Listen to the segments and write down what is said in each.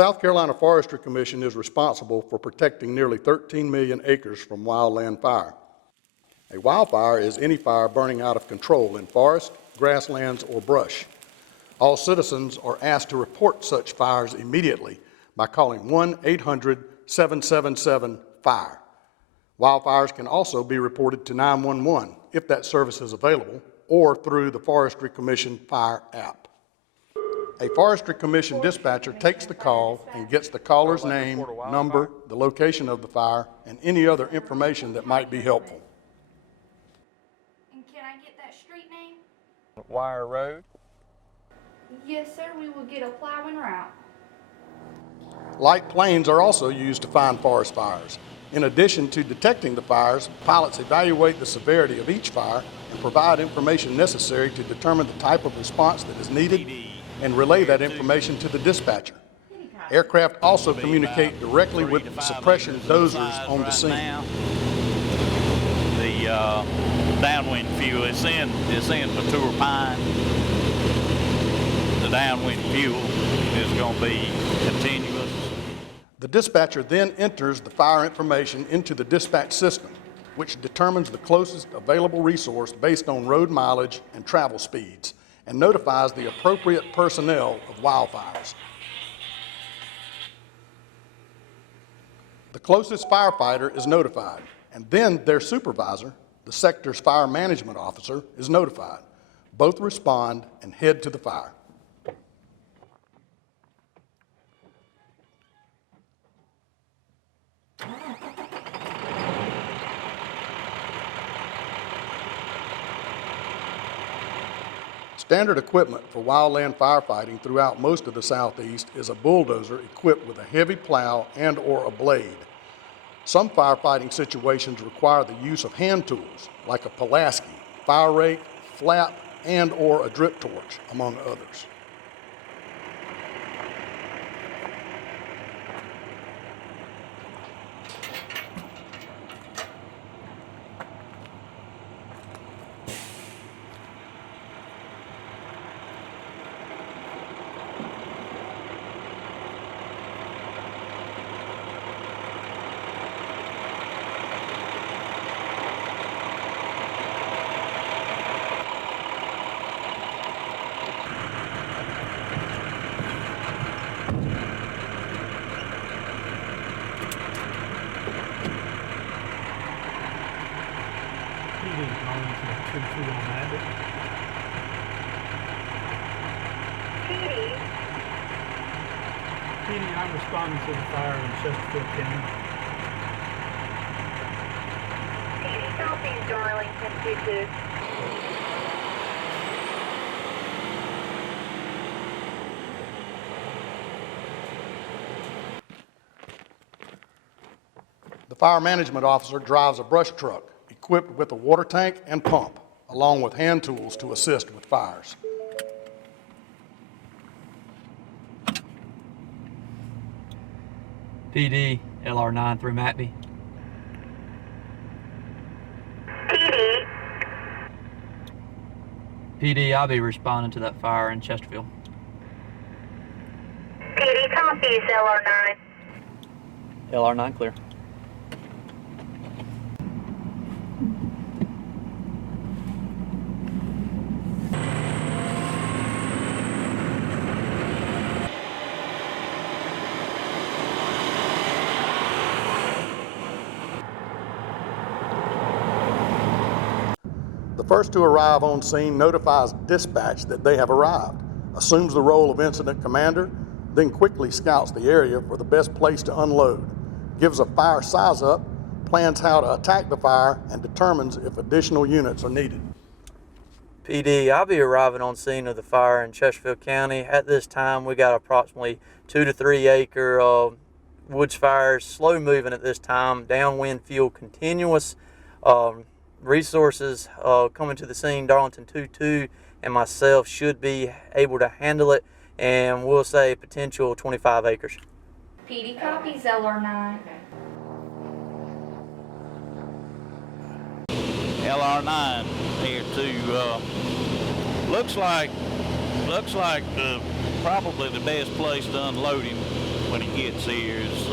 South Carolina Forestry Commission is responsible for protecting nearly 13 million acres from wildland fire. A wildfire is any fire burning out of control in forest, grasslands, or brush. All citizens are asked to report such fires immediately by calling 1-800-777-FIRE. Wildfires can also be reported to 911 if that service is available, or through the Forestry Commission Fire app. A Forestry Commission dispatcher takes the call and gets the caller's name, number, the location of the fire, and any other information that might be helpful. And can I get that street name? Wire Road. Yes, sir. We will get a plowing route. Light planes are also used to find forest fires. In addition to detecting the fires, pilots evaluate the severity of each fire and provide information necessary to determine the type of response that is needed and relay that information to the dispatcher. Aircraft also communicate directly with suppression dozers on the scene. The downwind fuel is in mature pine. The downwind fuel is going to be continuous. The dispatcher then enters the fire information into the dispatch system, which determines the closest available resource based on road mileage and travel speeds, and notifies the appropriate personnel of wildfires. The closest firefighter is notified, and then their supervisor, the sector's fire management officer, is notified. Both respond and head to the fire. Standard equipment for wildland firefighting throughout most of the Southeast is a bulldozer equipped with a heavy plow and/or a blade. Some firefighting situations require the use of hand tools, like a Pulaski, fire rake, flap, and/or a drip torch, among others. I'm responding to the fire in Chesterfield County. PD, Southeast Darlington 22. The fire management officer drives a brush truck equipped with a water tank and pump, along with hand tools to assist with fires. PD, LR9 through Matby. PD. PD, I'll be responding to that fire in Chesterfield. PD, copies LR9. LR9 clear. The first to arrive on scene notifies dispatch that they have arrived, assumes the role of incident commander, then quickly scouts the area for the best place to unload, gives a fire size up, plans how to attack the fire, and determines if additional units are needed. PD, I'll be arriving on scene of the fire in Chesterfield County. At this time, we got approximately 2 to 3 acre woods fires, slow moving at this time, downwind fuel continuous. Resources coming to the scene, Darlington 22 and myself should be able to handle it, and we'll say potential 25 acres. PD copies LR9. LR9 here too. Looks like probably the best place to unload him when he gets here is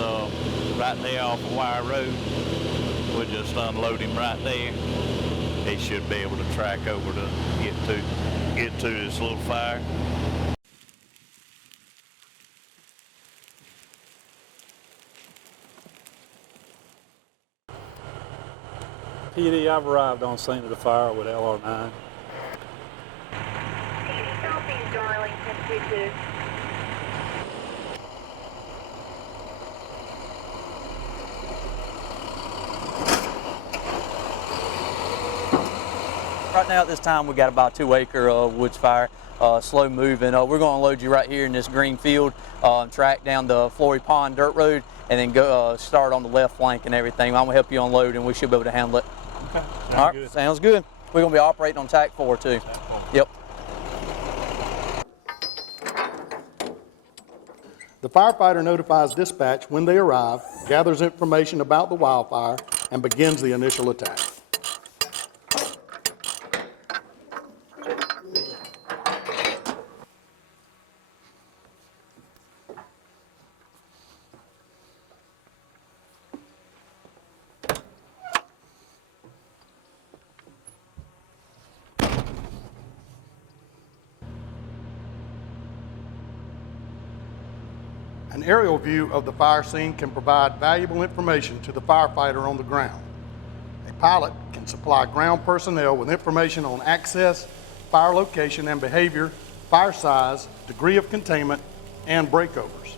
right there off of Wire Road. We'll just unload him right there. He should be able to track over to get to this little fire. PD, I've arrived on scene of the fire with LR9. PD Southeast Darlington 22. Right now at this time we got about 2 acre woods fire, slow moving. We're going to load you right here in this green field, track down the Flory Pond dirt road, and then go start on the left flank and everything. I'm going to help you unload and we should be able to handle it. Okay. All right, Good. sounds good. We're going to be operating on TAC 4 too. TAC 4. Yep. The firefighter notifies dispatch when they arrive, gathers information about the wildfire, and begins the initial attack. An aerial view of the fire scene can provide valuable information to the firefighter on the ground. A pilot can supply ground personnel with information on access, fire location and behavior, fire size, degree of containment, and breakovers.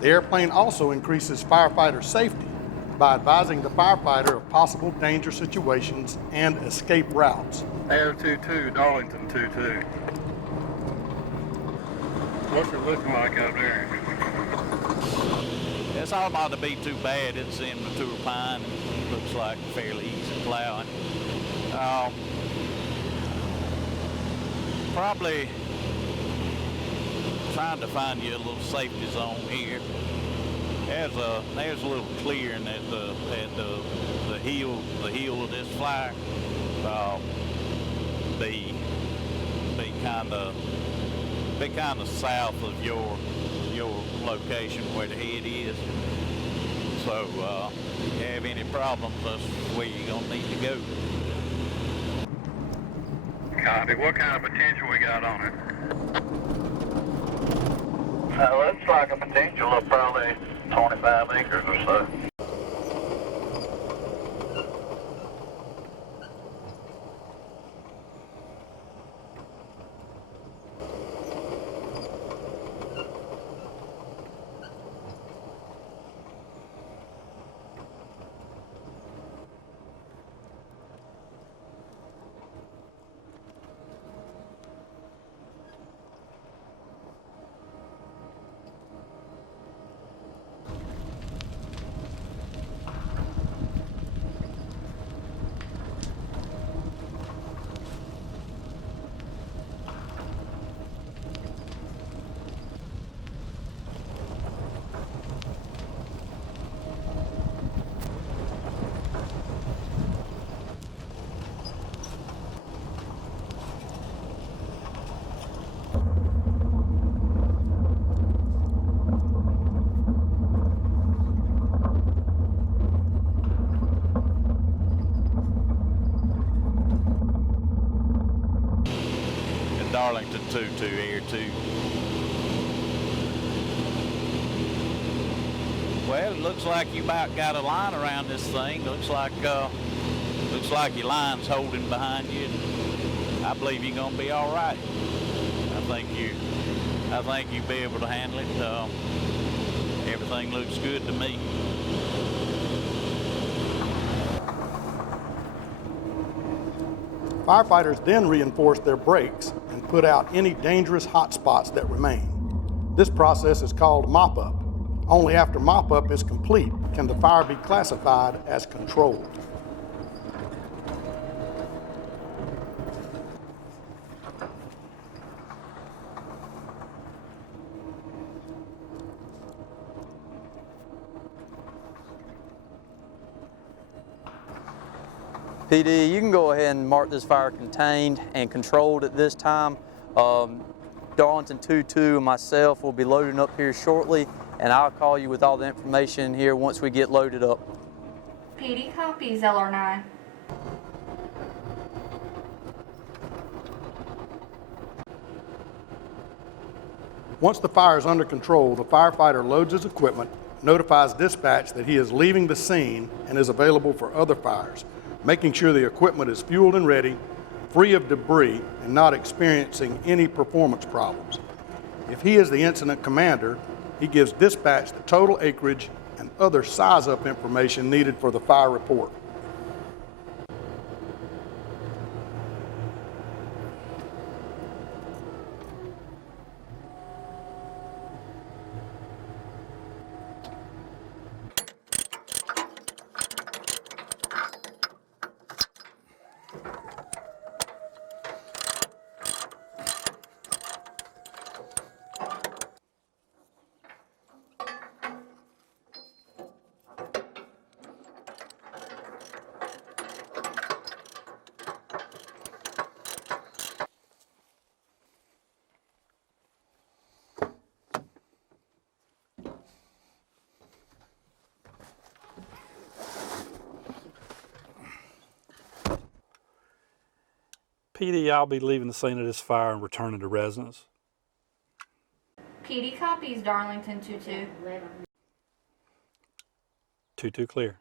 The airplane also increases firefighter safety by advising the firefighter of possible danger situations and escape routes. Air 22, Darlington 22. What's it looking like out there? It's all about to be too bad. It's in mature pine. It looks like fairly easy plowing. Probably trying to find you a little safety zone here. There's a little clearing at the heel of this fire. Be kind of south of your location where the head is. So if you have any problems, that's where you're gonna need to go. Copy. What kind of potential we got on it? Looks like a potential of probably 25 acres or so. Darlington 22, Air 2. Well, it looks like you about got a line around this thing. Looks like your line's holding behind you. And I believe you're gonna be all right. I think you'll be able to handle it. Everything looks good to me. Firefighters then reinforce their brakes and put out any dangerous hot spots that remain. This process is called mop-up. Only after mop-up is complete can the fire be classified as controlled. PD, you can go ahead and mark this fire contained and controlled at this time. Darlington 22 and myself will be loading up here shortly, and I'll call you with all the information here once we get loaded up. PD copies LR9. Once the fire is under control, the firefighter loads his equipment, notifies dispatch that he is leaving the scene and is available for other fires, making sure the equipment is fueled and ready, free of debris, and not experiencing any performance problems. If he is the incident commander, he gives dispatch the total acreage and other size-up information needed for the fire report. PD, I'll be leaving the scene of this fire and returning to residence. PD copies Darlington 22. 22 clear.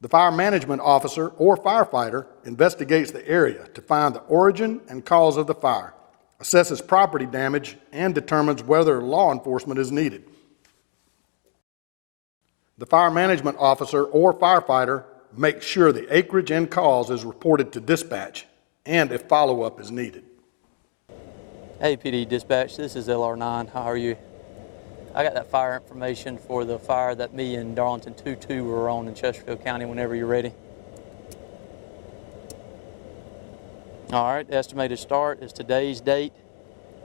The fire management officer or firefighter investigates the area to find the origin and cause of the fire, assesses property damage, and determines whether law enforcement is needed. The fire management officer or firefighter makes sure the acreage and cause is reported to dispatch, and if follow-up is needed. Hey PD dispatch, this is LR9. How are you? I got that fire information for the fire that me and Darlington 22 were on in Chesterfield County whenever you're ready. All right, estimated start is today's date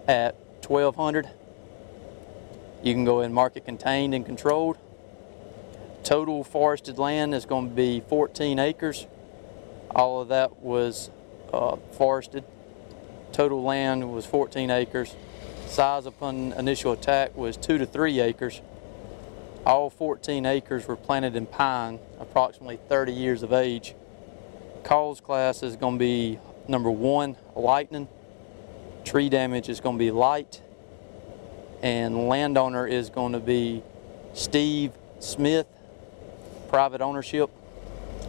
at 1200. You can go ahead and mark it contained and controlled. Total forested land is going to be 14 acres. All of that was forested. Total land was 14 acres. Size upon initial attack was 2 to 3 acres. All 14 acres were planted in pine, approximately 30 years of age. Cause class is going to be number 1, lightning. Tree damage is going to be light. And landowner is going to be Steve Smith. Private ownership,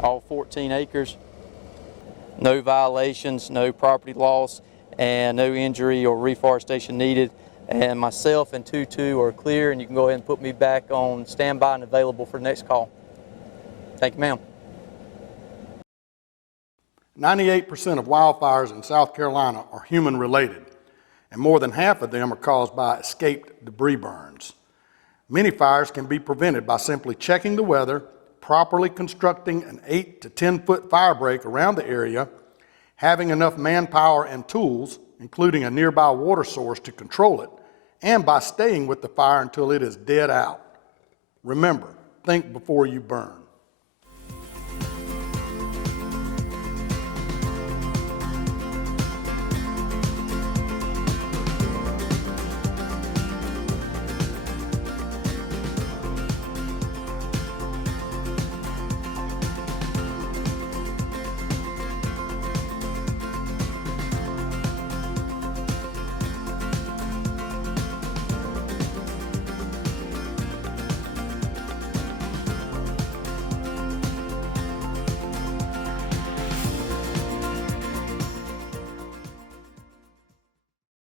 all 14 acres. No violations, no property loss, and no injury or reforestation needed. And myself and 22 are clear, and you can go ahead and put me back on standby and available for the next call. Thank you, ma'am. 98% of wildfires in South Carolina are human-related, and more than half of them are caused by escaped debris burns. Many fires can be prevented by simply checking the weather, properly constructing an 8 to 10 foot fire break around the area, having enough manpower and tools, including a nearby water source to control it, and by staying with the fire until it is dead out. Remember, think before you burn.